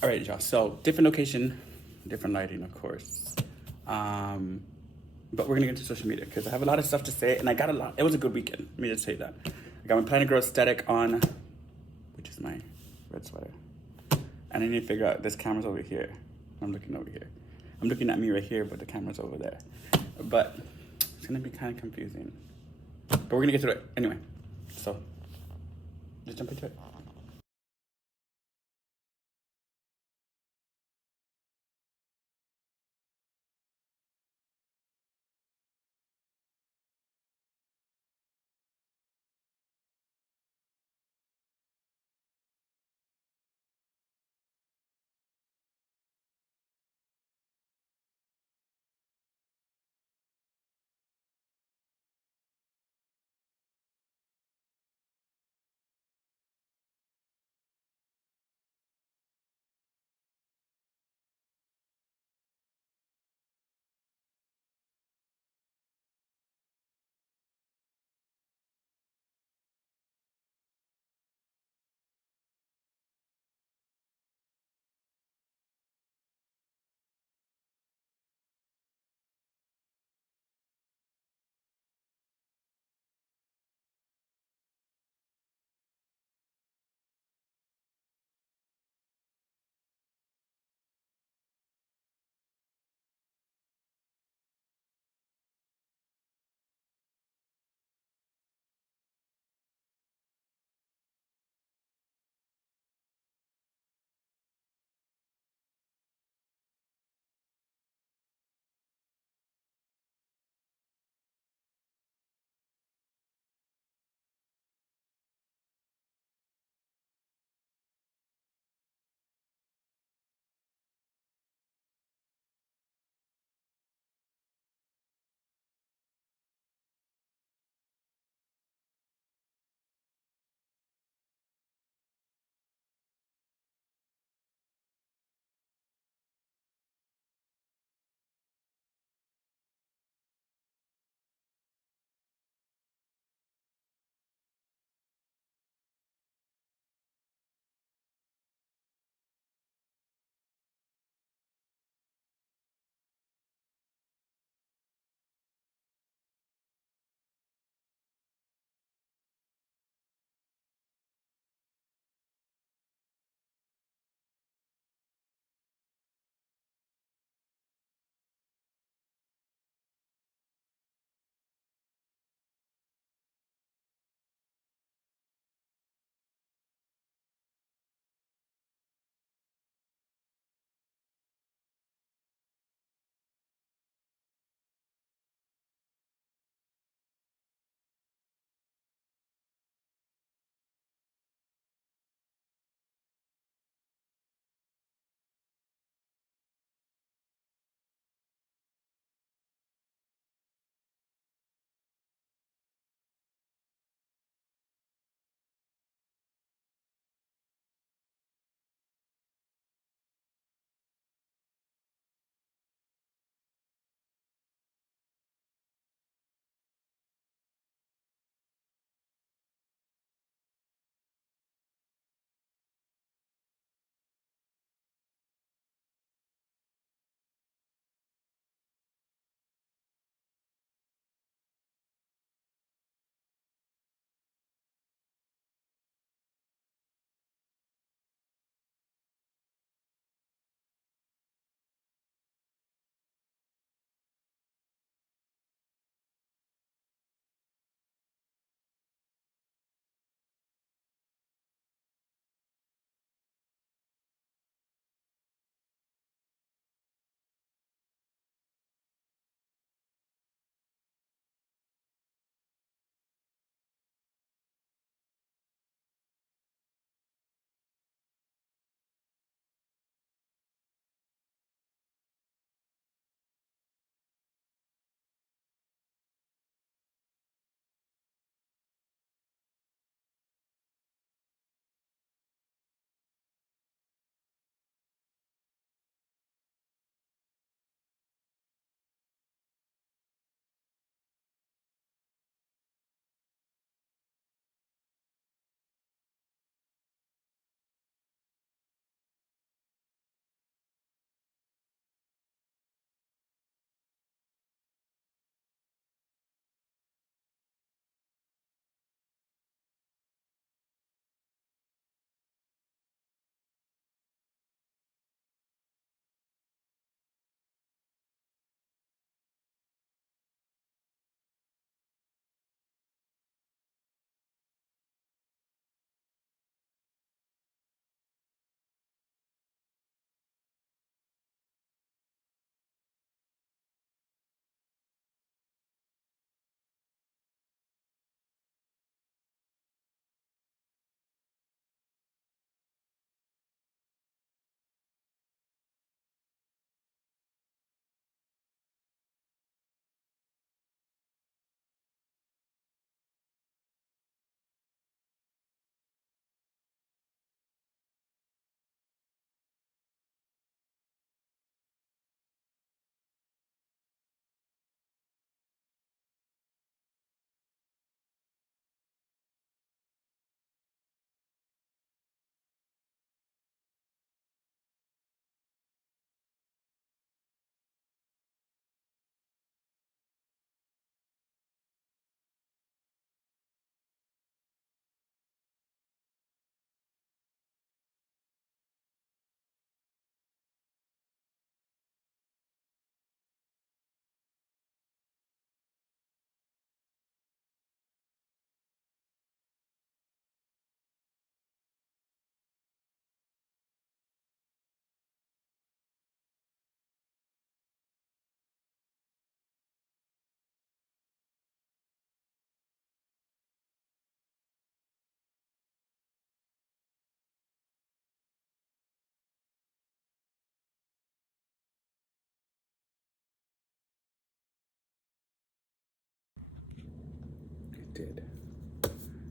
All right, y'all. So different location, different lighting, of course. But we're gonna get into social media because I have a lot of stuff to say, and I got a lot. It was a good weekend. Let me just say that. I got my Planner Girl aesthetic on, which is my red sweater, and I need to figure out this camera's over here. I'm looking over here. I'm looking at me right here, but the camera's over there. But it's gonna be kind of confusing. But we're gonna get through it anyway. So let's jump into it.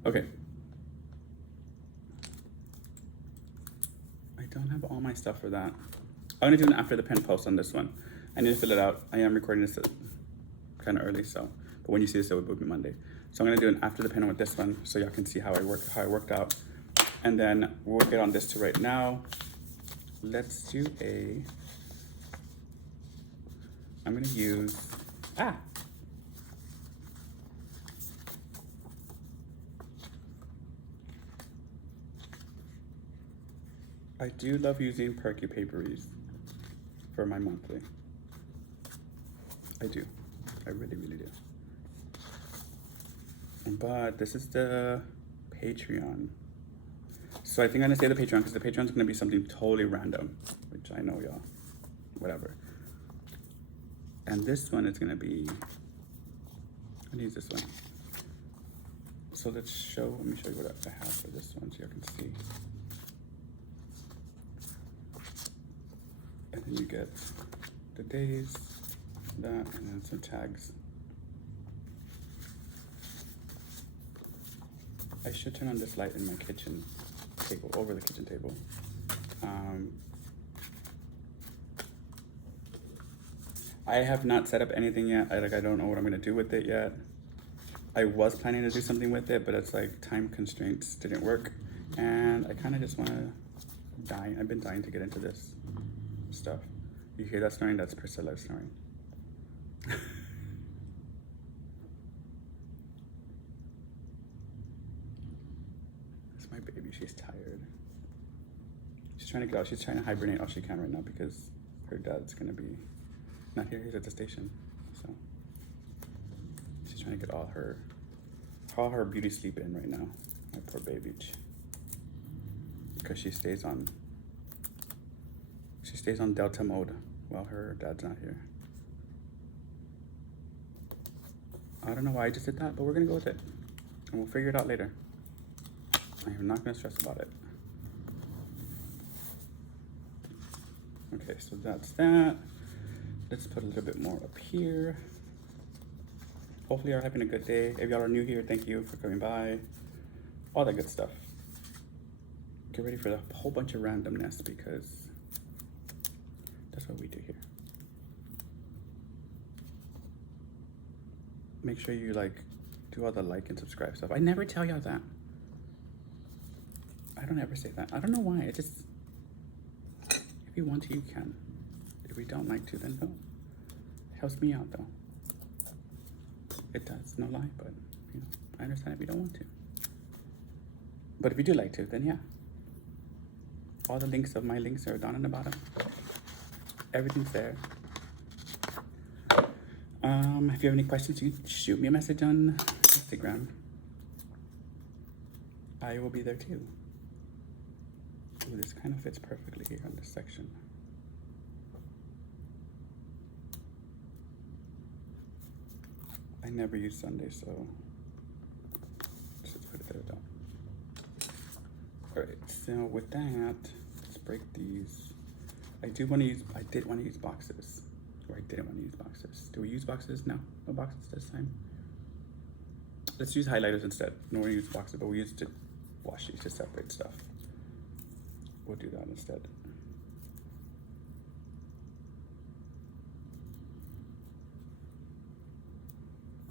Okay. I don't have all my stuff for that. I'm gonna do an after the pen post on this one. I need to fill it out. I am recording this kind of early, so, but when you see this, it will be Monday. So I'm gonna do an after the pen with this one, so y'all can see how I worked out. And then we'll get on this to right now. Let's do I'm gonna use, I do love using Perky Paperies for my monthly. I do. I really, really do. But this is the Patreon. So I think I'm gonna say the Patreon because the Patreon's gonna be something totally random, which I know y'all, whatever. And this one is gonna be, I need this one. So let me show you what I have for this one so you can see. And then you get the days, that, and then some tags. I should turn on this light in my kitchen table, over the kitchen table. I have not set up anything yet. I don't know what I'm gonna do with it yet. I was planning to do something with it, but it's like time constraints didn't work. And I kind of just wanna I've been dying to get into this stuff. You hear that snoring? That's Priscilla snoring. That's my baby, she's tired. She's trying to get out, she's trying to hibernate all she can right now because her dad's gonna be not here, he's at the station. So she's trying to get all her beauty sleep in right now. My poor baby. Because she stays on Delta mode while her dad's not here. I don't know why I just did that, but we're gonna go with it. And we'll figure it out later. I am not gonna stress about it. Okay, so that's that. Let's put a little bit more up here. Hopefully you're having a good day. If y'all are new here, thank you for coming by. All that good stuff. Get ready for a whole bunch of randomness because that's what we do here. Make sure you do all the like and subscribe stuff. I never tell y'all that. I don't ever say that. I don't know why. It just, if you want to, you can. If you don't like to, then don't. It helps me out though. It does, no lie, but you know, I understand if you don't want to. But if you do like to, then yeah. All the links of my links are down on the bottom. Everything's there. If you have any questions, you can shoot me a message on Instagram. I will be there too. Ooh, this kind of fits perfectly here on this section. I never use Sunday, so let's just put it there though. All right, so with that, let's break these. I did want to use boxes, or I didn't want to use boxes. Do we use boxes? No boxes this time. Let's use highlighters instead. No, we use boxes, but we used to washies to separate stuff. We'll do that instead.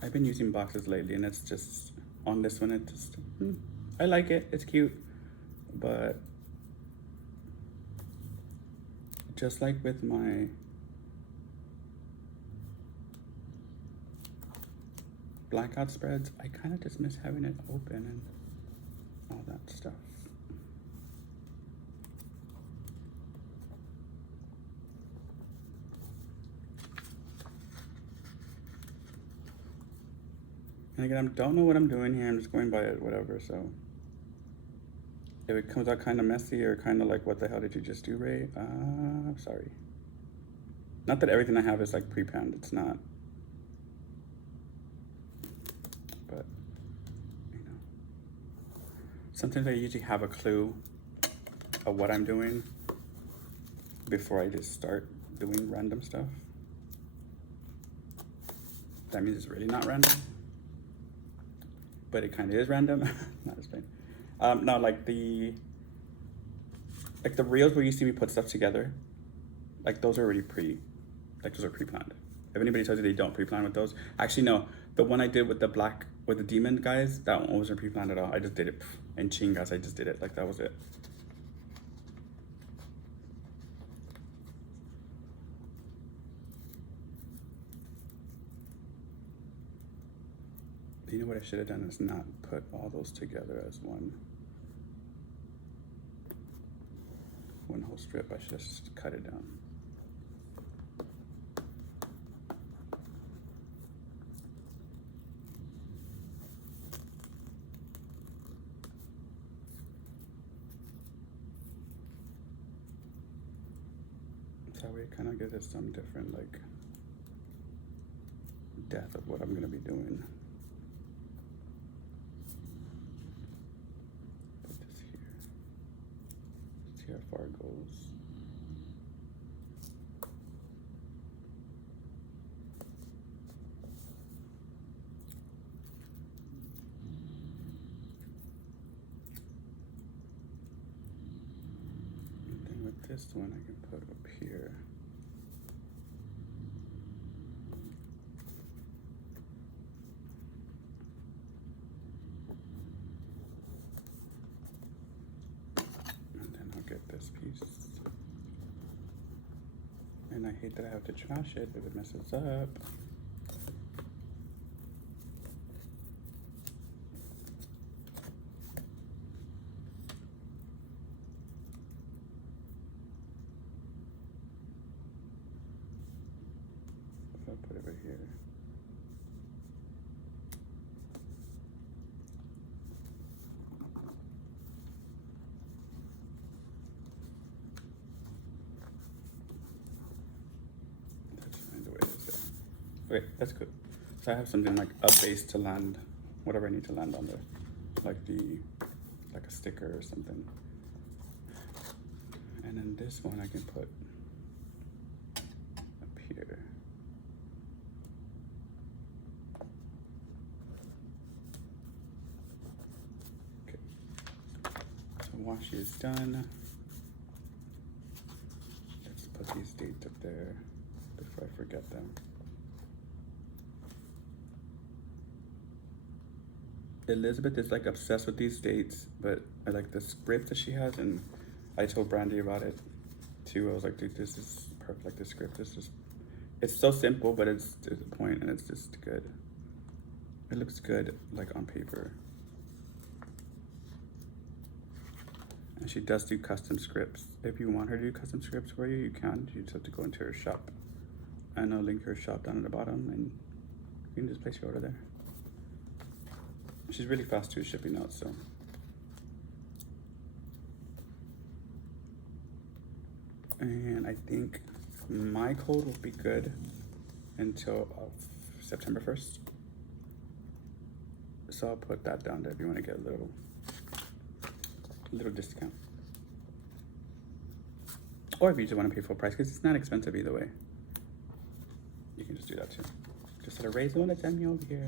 I've been using boxes lately, and it's just, on this one, it just, I like it, it's cute, but just like with my blackout spreads, I kind of just miss having it open and all that stuff. And again, I don't know what I'm doing here. I'm just going by it, whatever. So if it comes out kind of messy or kind of like, what the hell did you just do, Ray? Sorry. Not that everything I have is like pre-panned. It's not. But, you know. Sometimes I usually have a clue of what I'm doing before I just start doing random stuff. That means it's really not random. But but it kind of is random. Not explain. No, like the reels where you see me put stuff together, like those are already those are pre-planned. If anybody tells you they don't pre-plan with those, actually no, the one I did with the demon guys, that one wasn't pre-planned at all. I just did it in Chingas. I just did it, like that was it. You know what I should have done is not put all those together as one whole strip. I should have just cut it down. That way it kind of gives it some different like depth of what I'm gonna be doing. Put this here. See how far it goes. And then with this one I can put up here. Get this piece, and I hate that I have to trash it if it messes up. I'll put it right here. Okay, that's good. So I have something like a base to land, whatever I need to land on there, like a sticker or something. And then this one I can put up here. Okay. So washi is done. Let's put these dates up there before I forget them. Elizabeth is like obsessed with these dates, but I like the script that she has, and I told Brandy about it too. I was like, dude, this is perfect. Like the script is just, it's so simple, but it's to the point, and it's just good. It looks good, like on paper. And she does do custom scripts. If you want her to do custom scripts for you, you can. You just have to go into her shop, and I'll link her shop down at the bottom, and you can just place your order there. She's really fast too, shipping out, so. And I think my code will be good until September 1st. So I'll put that down there if you want to get a little discount. Or if you just want to pay full price, because it's not expensive either way. You can just do that too. Just sort of raise one at me over here.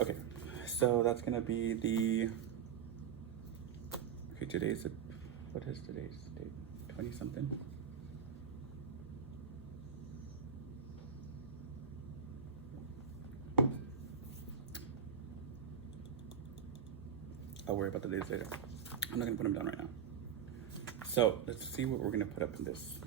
Okay, so that's gonna be the, okay, today's, what is today's date? 20 something? I'll worry about the days later. I'm not gonna put them down right now. So let's see what we're gonna put up in this.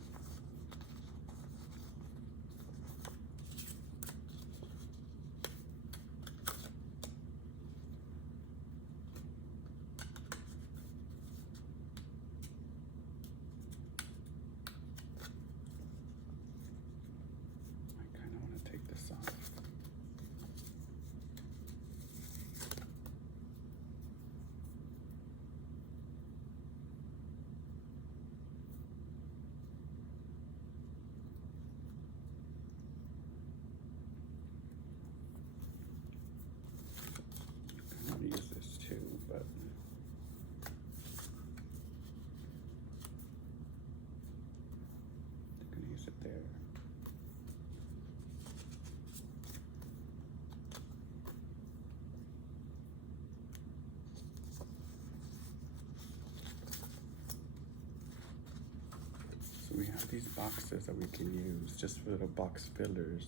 we have these boxes that we can use just for little box fillers.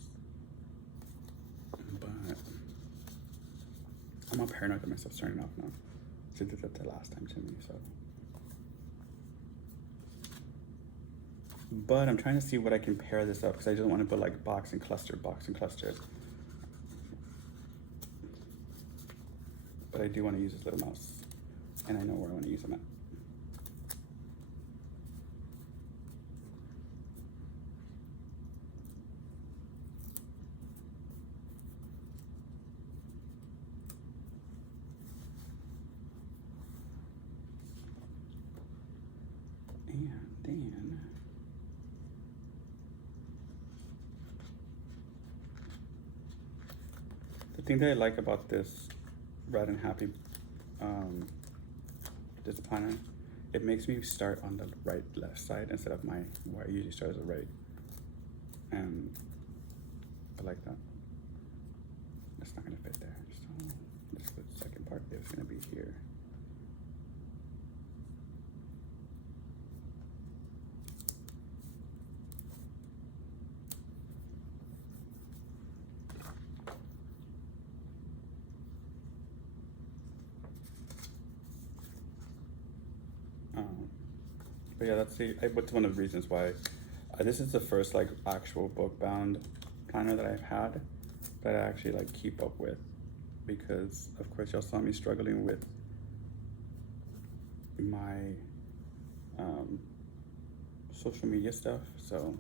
But I'm all paranoid that my stuff's turning off now. She did that the last time to me, so. But I'm trying to see what I can pair this up because I just want to put like box and cluster. But I do want to use this little mouse, and I know where I want to use them at. And then the thing that I like about this Red and Happy this planner, it makes me start on the left side instead of where I usually start as a right. And I like that. That's not gonna fit there. So this is the second part is gonna be here. But yeah, that's one of the reasons why this is the first like actual book bound planner that I've had that I actually like keep up with, because of course y'all saw me struggling with my social media stuff, so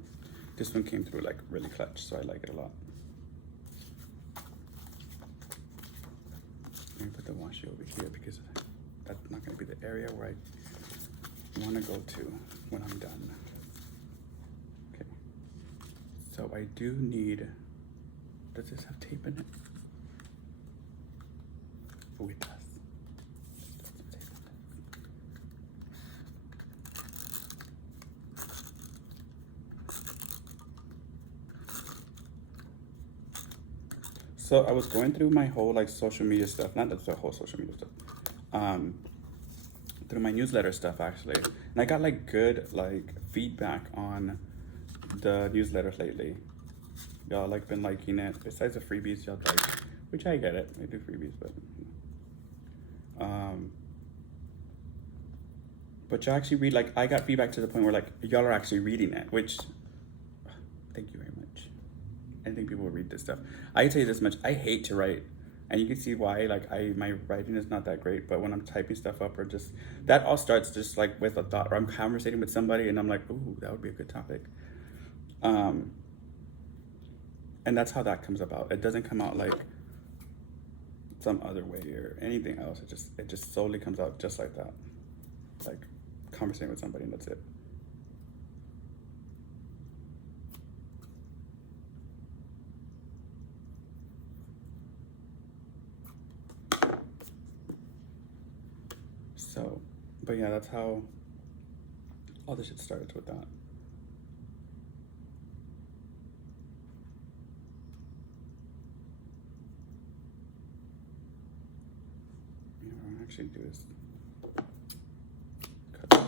this one came through like really clutch, so I like it a lot. Let me put the washi over here because that's not going to be the area where I want to go to when I'm done. Okay, so I do need, does this have tape in it? Oh, it does. So I was going through my whole like social media stuff, not the whole social media stuff, through my newsletter stuff actually, and I got like good like feedback on the newsletters lately. Y'all like been liking it. Besides the freebies, y'all like, which I get it. I do freebies, but y'all actually read, like I got feedback to the point where like y'all are actually reading it, which thank you very much. I think people will read this stuff. I can tell you this much: I hate to write. And you can see why, like my writing is not that great, but when I'm typing stuff up or just, that all starts just like with a thought, or I'm conversating with somebody and I'm like, ooh, that would be a good topic. And that's how that comes about. It doesn't come out like some other way or anything else. It just solely comes out just like that. Like conversating with somebody and that's it. So, but yeah, that's how all this shit started with that. You know, what I'm actually do is cut that.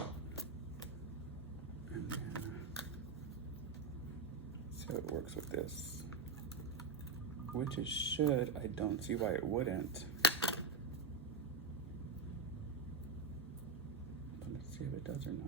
And then, so it works with this, which it should. I don't see why it wouldn't. See if it does or not.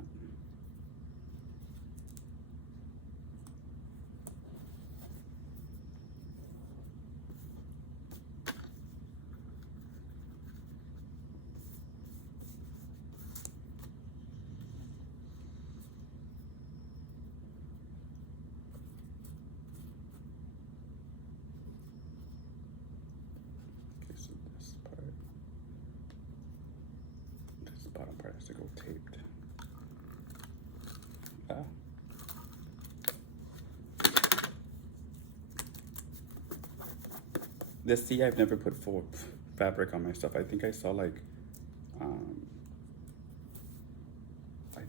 Okay, so this bottom part has to go taped. This, see, I've never put full fabric on my stuff. I think I saw like, I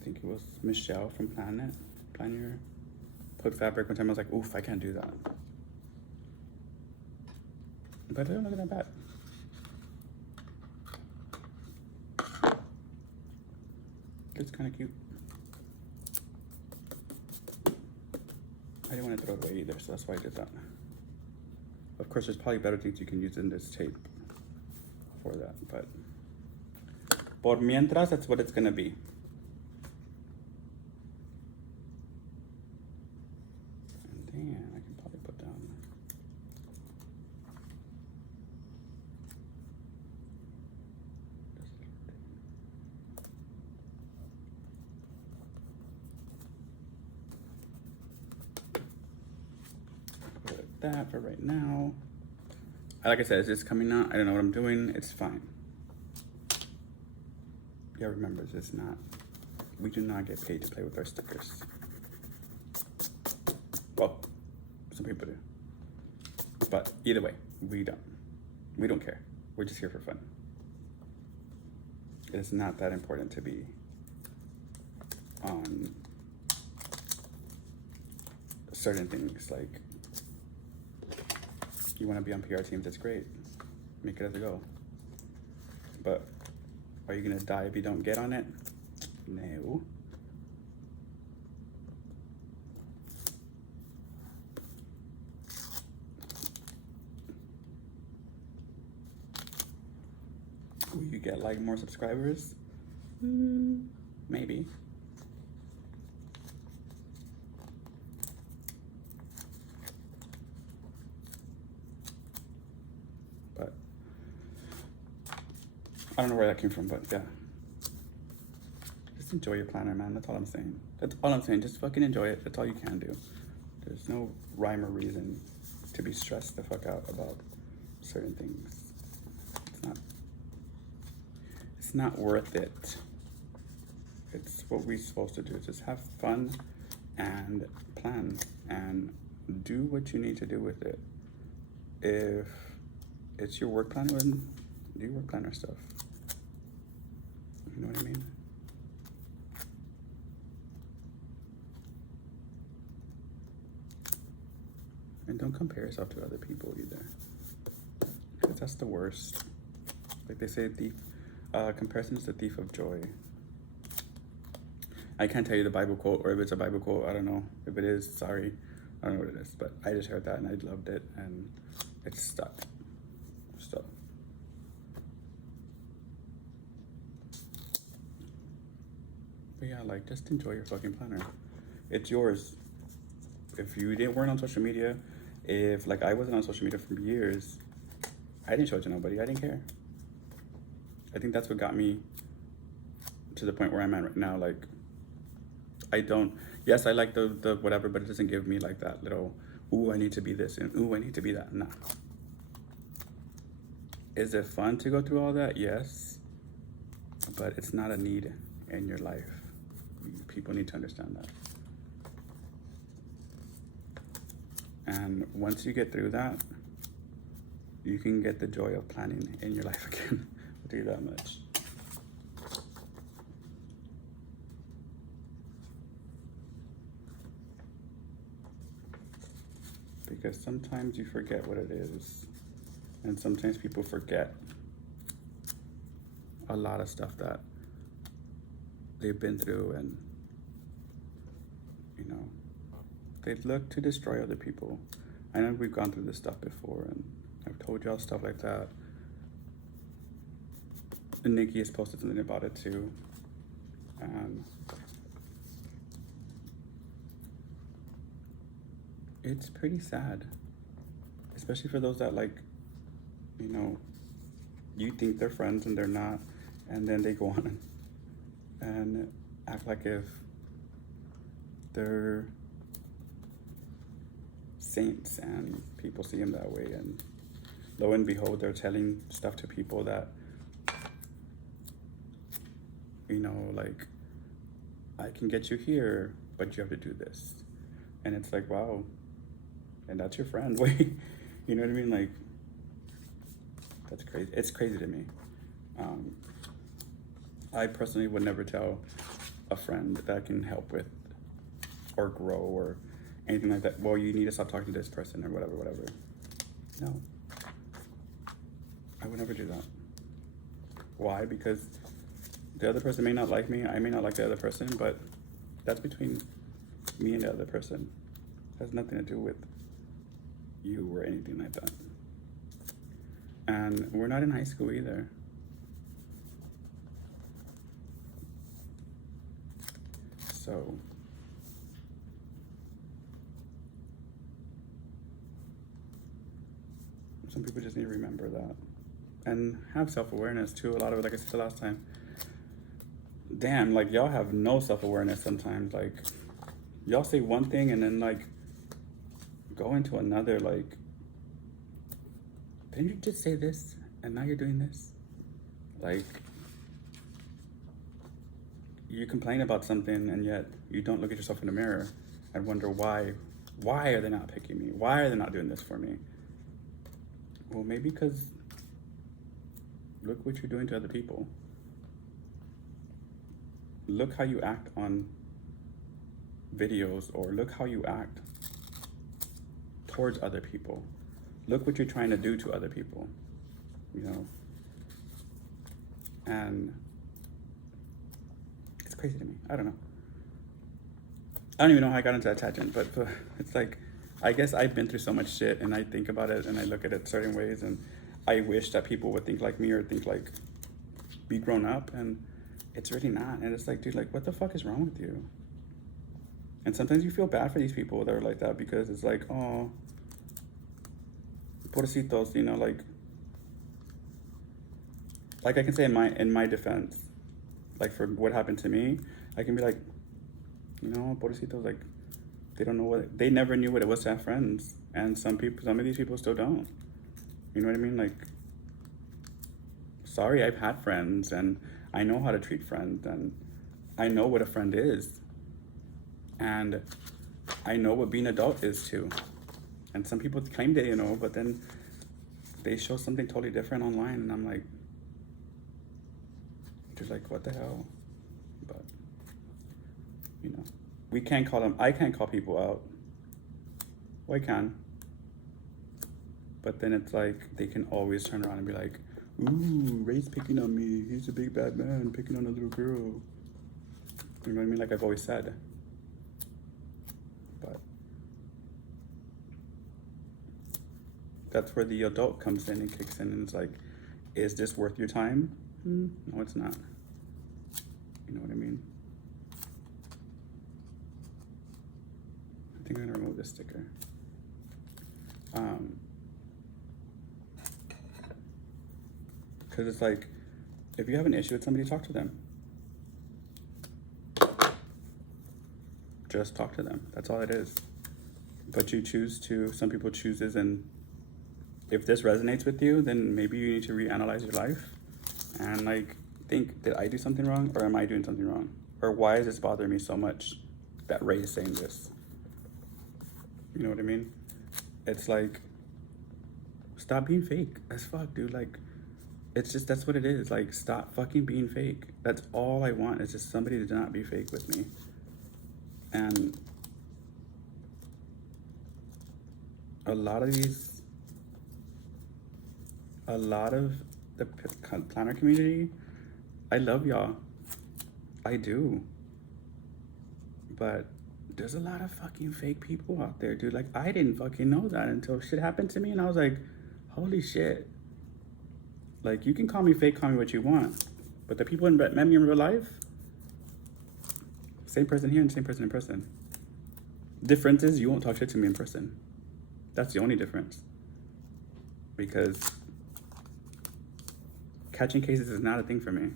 think it was Michelle from Planner put fabric one time. I was like, oof, I can't do that. But they don't look that bad. It's kind of cute. didn't want to throw it away either, so that's why I did that. Of course, there's probably better things you can use than this tape for that, but por mientras, that's what it's gonna be. And then I can probably put down that for right now. Like I said, it's just coming out. I don't know what I'm doing. It's fine. Yeah, remember, it's not. We do not get paid to play with our stickers. Well, some people do. But either way, we don't. We don't care. We're just here for fun. It is not that important to be on certain things. Like, you want to be on PR teams, that's great. Make it as a go. But are you going to die if you don't get on it? No. Will you get like more subscribers? Maybe. But I don't know where that came from, but yeah. Just enjoy your planner, man. That's all I'm saying. That's all I'm saying. Just fucking enjoy it. That's all you can do. There's no rhyme or reason to be stressed the fuck out about certain things. It's not worth it. It's what we're supposed to do. Just have fun and plan and do what you need to do with it. If it's your work planner, then do work planner stuff. You know what I mean? And don't compare yourself to other people either, because that's the worst. Like they say, comparison is the thief of joy. I can't tell you the Bible quote, or if it's a Bible quote, I don't know. If it is, sorry, I don't know what it is, but I just heard that and I loved it, and it's stuck. So, but yeah, like, just enjoy your fucking planner. It's yours. If you weren't on social media, if like I wasn't on social media for years, I didn't show it to nobody. I didn't care. I think that's what got me to the point where I'm at right now. Like, I don't, yes, I like the whatever, but it doesn't give me like that little, ooh, I need to be this, and ooh, I need to be that. Nah. Is it fun to go through all that? Yes. But it's not a need in your life. People need to understand that. And once you get through that, you can get the joy of planning in your life again. I'll do that much. Because sometimes you forget what it is. And sometimes people forget a lot of stuff that they've been through, and, you know, they look to destroy other people. I know we've gone through this stuff before, and I've told y'all stuff like that. And Nikki has posted something about it too. It's pretty sad, especially for those that, like, you know, you think they're friends and they're not, and then they go on and act like if they're saints, and people see them that way, and lo and behold, they're telling stuff to people that, you know, like, I can get you here, but you have to do this. And it's like, wow, and that's your friend. Wait, you know what I mean? Like, that's crazy. It's crazy to me. I personally would never tell a friend that I can help with or grow or anything like that, well, you need to stop talking to this person or whatever. No. I would never do that. Why? Because the other person may not like me, I may not like the other person, but that's between me and the other person. Has nothing to do with you or anything like that. And we're not in high school either. So some people just need to remember that and have self-awareness too. A lot of it, like I said the last time, damn, like y'all have no self-awareness sometimes. Like y'all say one thing and then like go into another. Like, didn't you just say this and now you're doing this? Like, you complain about something and yet you don't look at yourself in the mirror and wonder why are they not picking me? Why are they not doing this for me? Well, maybe because look what you're doing to other people. Look how you act on videos, or look how you act towards other people. Look what you're trying to do to other people, you know? And it's crazy to me. I don't know. I don't even know how I got into that tangent, but it's like, I guess I've been through so much shit and I think about it and I look at it certain ways and I wish that people would think like me or think like, be grown up, and it's really not. And it's like, dude, like, what the fuck is wrong with you? And sometimes you feel bad for these people that are like that because it's like, oh, pobrecitos, you know, like I can say in my defense, like for what happened to me, I can be like, you know, pobrecitos, like they don't know they never knew what it was to have friends, and some of these people still don't. You know what I mean? Like, sorry, I've had friends, and I know how to treat friends, and I know what a friend is, and I know what being an adult is too. And some people claim they, you know, but then they show something totally different online, and I'm like, just like, what the hell? But, you know, I can't call people out. Well, I can. But then it's like, they can always turn around and be like, ooh, Ray's picking on me. He's a big bad man picking on a little girl. You know what I mean? Like I've always said. But that's where the adult comes in and kicks in, and it's like, is this worth your time? No, it's not. You know what I mean? I think I'm gonna remove this sticker. Because it's like, if you have an issue with somebody, talk to them. Just talk to them. That's all it is. But you choose to, some people chooses, and if this resonates with you, then maybe you need to reanalyze your life and like think, did I do something wrong, or am I doing something wrong? Or why is this bothering me so much that Ray is saying this? You know what I mean? It's like, stop being fake as fuck, dude. Like, it's just, that's what it is. Like, stop fucking being fake. That's all I want, is just somebody to not be fake with me. And a lot of the planner community, I love y'all. I do. But there's a lot of fucking fake people out there, dude. Like, I didn't fucking know that until shit happened to me, and I was like, holy shit. Like, you can call me fake, call me what you want, but the people that met me in real life, same person here and same person in person. Difference is you won't talk shit to me in person. That's the only difference. Because catching cases is not a thing for me.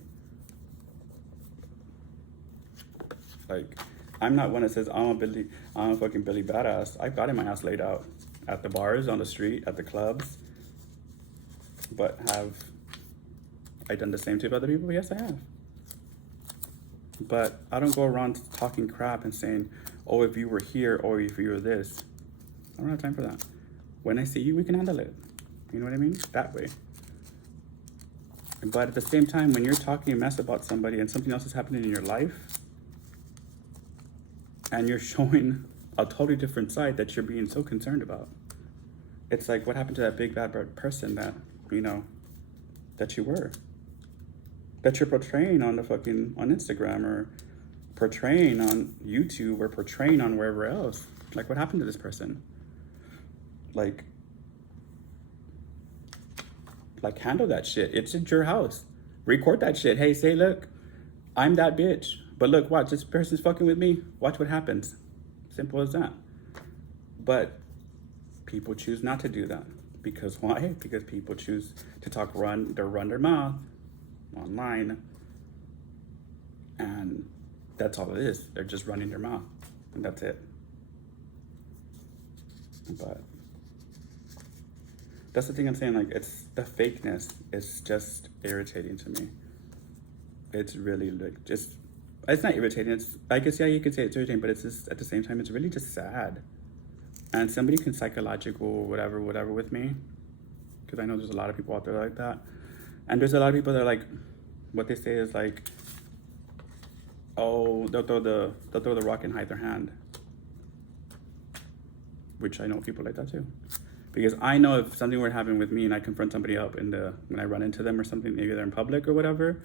Like, I'm not one that says, I'm a fucking Billy Badass. I've gotten my ass laid out at the bars, on the street, at the clubs. But have I done the same to other people? Yes, I have. But I don't go around talking crap and saying, oh, if you were here, or if you were this. I don't have time for that. When I see you, we can handle it. You know what I mean? That way. But at the same time, when you're talking a mess about somebody and something else is happening in your life, and you're showing a totally different side that you're being so concerned about, it's like, what happened to that big bad person that, you know, that you were? That you're portraying on Instagram, or portraying on YouTube, or portraying on wherever else. Like, what happened to this person? Like handle that shit. It's at your house. Record that shit. Hey, say, look, I'm that bitch. But look, watch, this person's fucking with me. Watch what happens. Simple as that. But people choose not to do that. Because why? Because people choose to run their mouth online. And that's all it is. They're just running their mouth. And that's it. But that's the thing I'm saying, like, it's the fakeness. It's just irritating to me. It's really like just, it's not irritating. It's, I guess, yeah, you could say it's irritating, but it's just, at the same time, it's really just sad. And somebody can psychological whatever with me, because I know there's a lot of people out there like that. And there's a lot of people that are like, what they say is like, oh, they'll throw the rock and hide their hand. Which I know people like that too. Because I know if something were to happen with me and I confront somebody up when I run into them or something, maybe they're in public or whatever,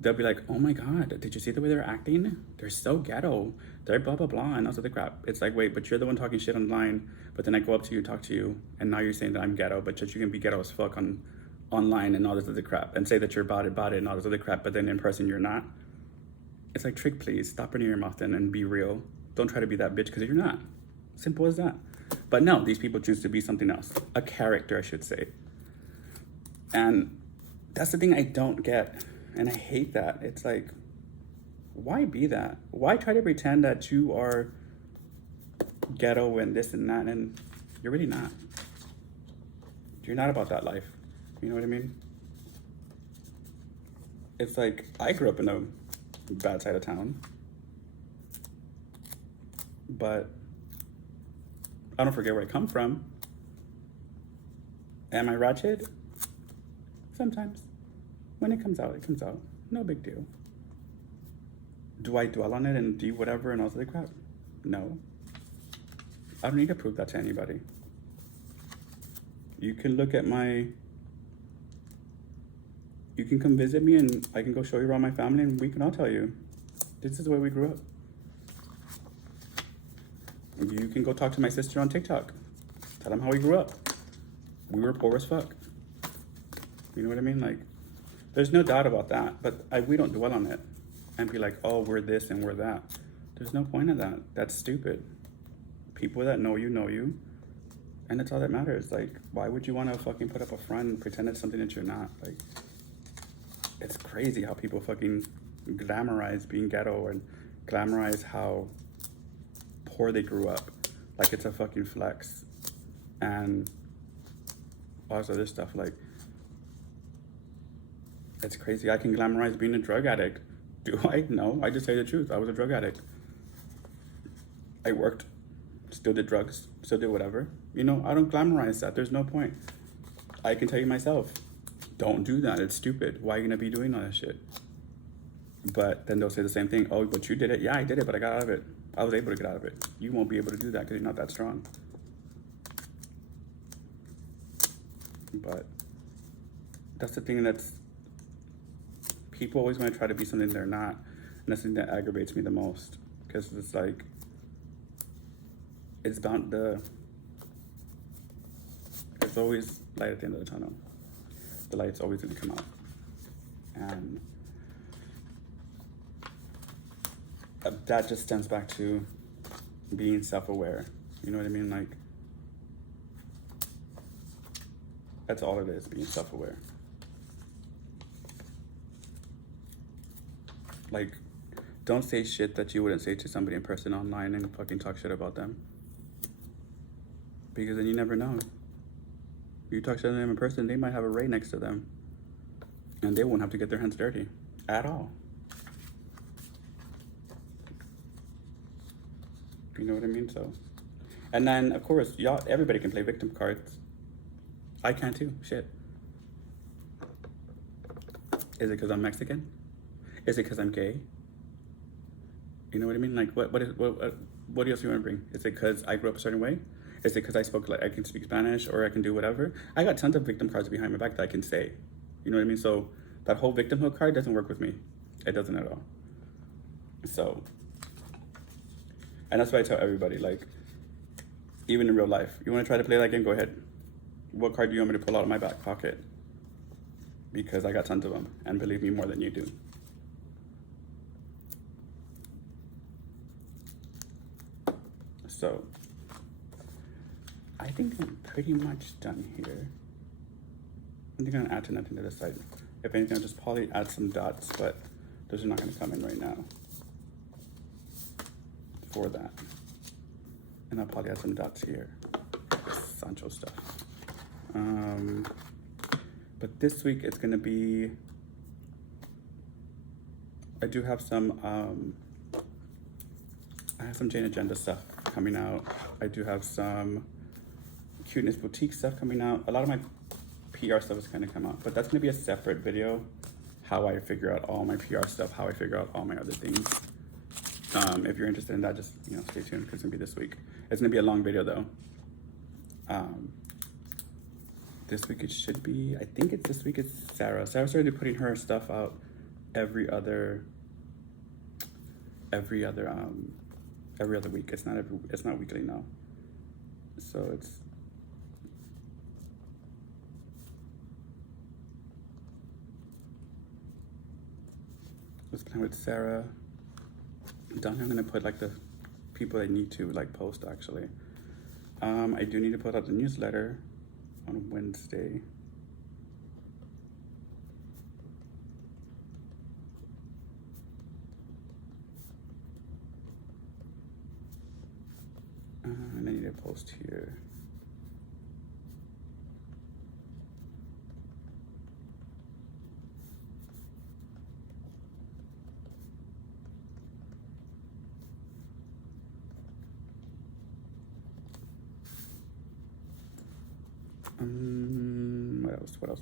they'll be like, oh my God, did you see the way they're acting? They're so ghetto. They're blah, blah, blah, and all the crap. It's like, wait, but you're the one talking shit online, but then I go up to you, talk to you, and now you're saying that I'm ghetto, but just you can be ghetto as fuck online and all this other crap, and say that you're about it and all this other crap, but then in person you're not. It's like, trick, please. Stop running your mouth then and be real. Don't try to be that bitch, because you're not. Simple as that. But no, these people choose to be something else. A character, I should say. And that's the thing I don't get. And I hate that. It's like, why be that? Why try to pretend that you are ghetto and this and that, and you're really not. You're not about that life. You know what I mean? It's like, I grew up in a bad side of town. But I don't forget where I come from. Am I ratchet? Sometimes. When it comes out, it comes out. No big deal. Do I dwell on it and do whatever and all that crap? No. I don't need to prove that to anybody. You can look at you can come visit me and I can go show you around my family and we can all tell you, this is the way we grew up. You can go talk to my sister on TikTok. Tell them how we grew up. We were poor as fuck. You know what I mean? Like, there's no doubt about that, but we don't dwell on it and be like, oh, we're this and we're that. There's no point in that. That's stupid. People that know you, and that's all that matters. Like, why would you want to fucking put up a front and pretend it's something that you're not? Like, it's crazy how people fucking glamorize being ghetto and glamorize how poor they grew up. Like, it's a fucking flex. And all this other stuff, like, it's crazy. I can glamorize being a drug addict. Do I? No, I just say the truth. I was a drug addict. I worked, still did drugs, still did whatever. You know, I don't glamorize that. There's no point. I can tell you myself, don't do that. It's stupid. Why are you gonna be doing all that shit? But then they'll say the same thing. Oh, but you did it. Yeah, I did it, but I got out of it. I was able to get out of it. You won't be able to do that because you're not that strong. But that's the thing people always want to try to be something they're not. And that's the thing that aggravates me the most. Because it's like, there's always light at the end of the tunnel. The light's always going to come out. And that just stems back to being self-aware. You know what I mean? Like, that's all it is, being self-aware. Like, don't say shit that you wouldn't say to somebody in person online and fucking talk shit about them. Because then you never know. You talk shit to them in person, they might have a Ray next to them. And they won't have to get their hands dirty at all. You know what I mean? So, and then of course, everybody can play victim cards. I can too. Shit. Is it because I'm Mexican? Is it because I'm gay? You know what I mean? Like, what else do you want to bring? Is it because I grew up a certain way? Is it because I can speak Spanish or I can do whatever? I got tons of victim cards behind my back that I can say. You know what I mean? So that whole victimhood card doesn't work with me. It doesn't at all. So, and that's why I tell everybody, like, even in real life. You want to try to play that game? Go ahead. What card do you want me to pull out of my back pocket? Because I got tons of them, and believe me, more than you do. So, I think I'm pretty much done here. I think I'm gonna add to nothing to this side. If anything, I'll just probably add some dots, but those are not gonna come in right now for that. And I'll probably add some dots here, Sancho stuff. But this week it's gonna be, I do have some, I have some Jane Agenda stuff coming out. I do have some Cuteness Boutique stuff coming out. A lot of my PR stuff is gonna come out, but that's gonna be a separate video. How I figure out all my PR stuff, how I figure out all my other things. If you're interested in that, just stay tuned because it's gonna be this week. It's gonna be a long video though. This week it should be, I think it's this week it's Sarah. Sarah started putting her stuff out every other week. It's not weekly now. So it's plan with Sarah. Down here I'm gonna put like the people I need to like post actually. I do need to put out the newsletter on Wednesday. And I need to post here.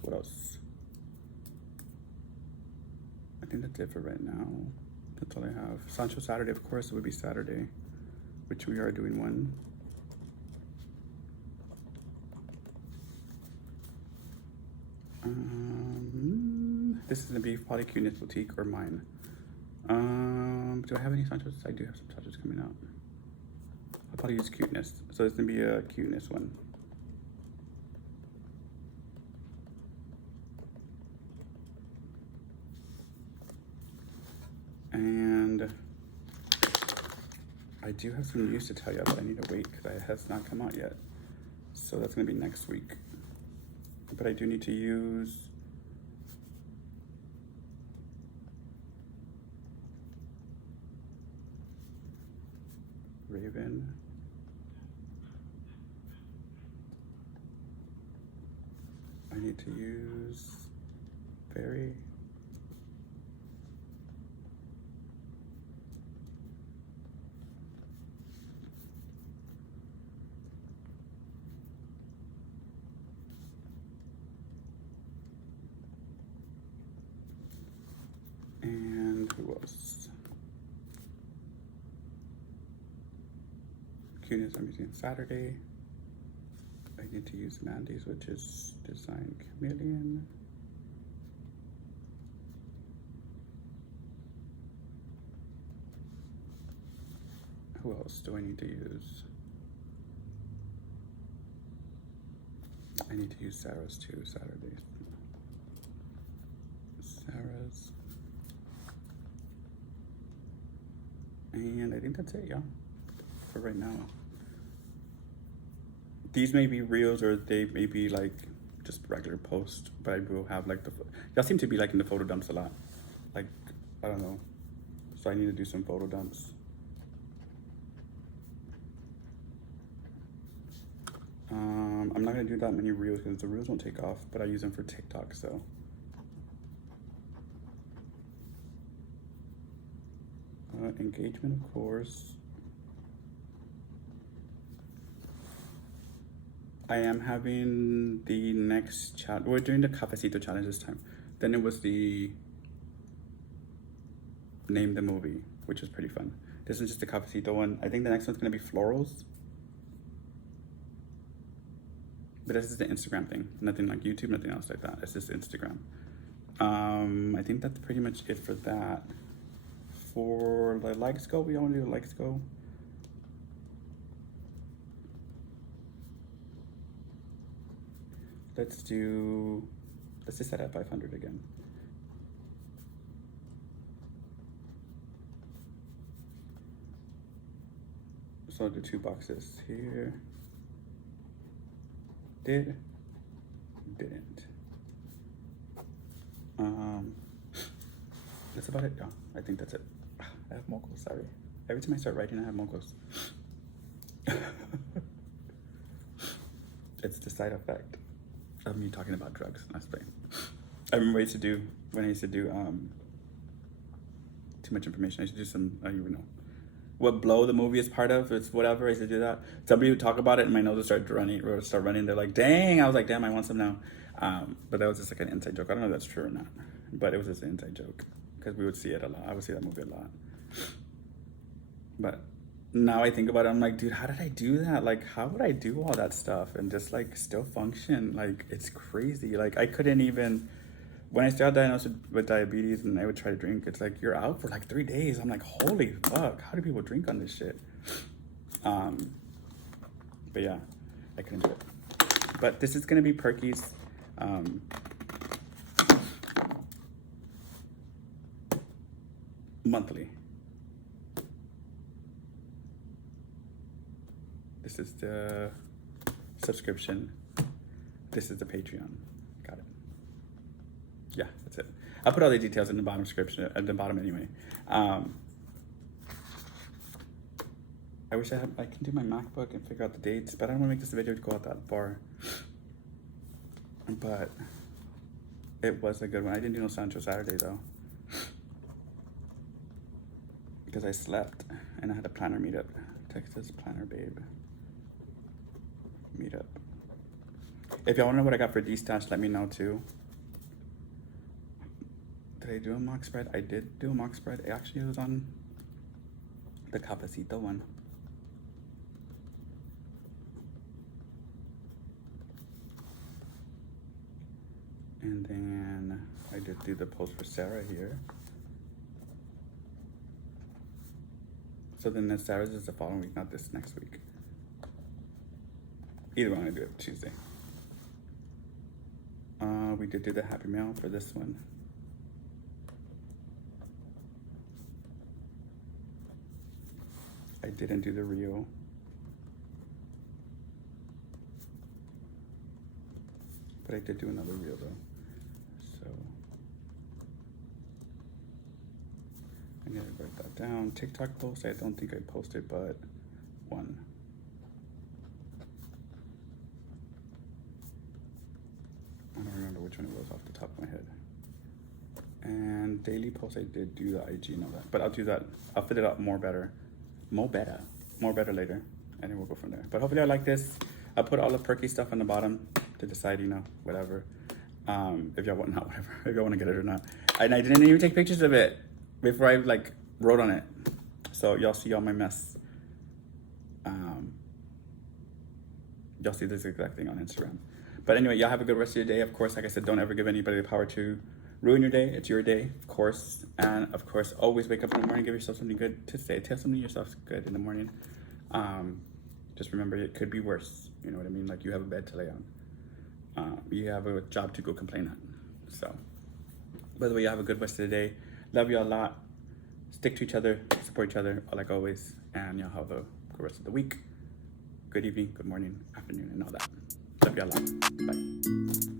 What else? I think that's it for right now. That's all I have. Sancho Saturday, of course, it would be Saturday, which we are doing one. This is gonna be probably Cuteness Boutique or mine. Do I have any Sanchos? I do have some Sanchos coming out. I'll probably use Cuteness. So it's gonna be a Cuteness one. And I do have some news to tell you, but I need to wait because it has not come out yet. So that's gonna be next week. But I do need to use Raven. I need to use Fairy. And who else? Cuteness I'm using Saturday. I need to use Mandy's, which is Design Chameleon. Who else do I need to use? I need to use Sarah's too, Saturday. Sarah's. And I think that's it, yeah, for right now. These may be reels or they may be like just regular posts, but I will have like y'all seem to be like in the photo dumps a lot. Like, I don't know. So I need to do some photo dumps. I'm not gonna do that many reels because the reels won't take off, but I use them for TikTok, so. Engagement, of course. I am having the next chat. We're doing the Cafecito challenge this time. Then it was the Name the Movie, which was pretty fun. This is just the Cafecito one. I think the next one's gonna be florals. But this is the Instagram thing. Nothing like YouTube, nothing else like that. It's just Instagram. I think that's pretty much it for that. For the likes go, we don't want to do the likes go. let's just set it at 500 again. So the 2 boxes here. Didn't. That's about it. Yeah, I think that's it. I have mochos, sorry. Every time I start writing, I have mochos. It's the side effect of me talking about drugs. Honestly, I remember when I used to do too much information. I used to do some, I don't even know what Blow the movie is part of. It's whatever. I used to do that. Somebody would talk about it and my nose would start running. They're like, dang. I was like, damn, I want some now. But that was just like an inside joke. I don't know if that's true or not, but it was just an inside joke because we would see it a lot. I would see that movie a lot. But now I think about it, I'm like, dude, how did I do that? Like, how would I do all that stuff and just like still function? Like, it's crazy. Like, I couldn't even, when I started diagnosed with diabetes and I would try to drink, it's like, you're out for like 3 days. I'm like, holy fuck, how do people drink on this shit? But yeah, I couldn't do it. But this is gonna be Perky's monthly. This is the subscription. This is the Patreon. Got it. Yeah, that's it. I'll put all the details in the bottom description, at the bottom anyway. I wish I can do my MacBook and figure out the dates, but I don't want to make this video to go out that far. But it was a good one. I didn't do no Sancho Saturday though, because I slept and I had a planner meetup. Texas planner babe meetup. If y'all want to know what I got for D-Stash, let me know too. Did I do a mock spread? I did do a mock spread. Actually, it was on the Capacito one. And then I did do the post for Sarah here. So then Sarah's is the following week, not this next week. Either one, I do it Tuesday. We did do the Happy Mail for this one. I didn't do the reel. But I did do another reel though. So I'm gonna write that down. TikTok post, I don't think I posted, but one. I don't remember which one it was off the top of my head. And daily post, I did do the IG and all that, but I'll do that. I'll fit it up more better later, and then we'll go from there. But hopefully I like this. I'll put all the perky stuff on the bottom to decide, you know, whatever. If y'all want, not whatever, if y'all want to get it or not. And I didn't even take pictures of it before I like wrote on it. So y'all see all my mess. Y'all see this exact thing on Instagram. But anyway, y'all have a good rest of your day. Of course, like I said, don't ever give anybody the power to ruin your day. It's your day, of course. And of course, always wake up in the morning, give yourself something good to say. Tell something to yourself good in the morning. Just remember, it could be worse. You know what I mean? Like, you have a bed to lay on. You have a job to go complain on. So, by the way, you have a good rest of the day. Love you a lot. Stick to each other, support each other, like always. And y'all have a good rest of the week. Good evening, good morning, afternoon, and all that. Love you a lot. Bye.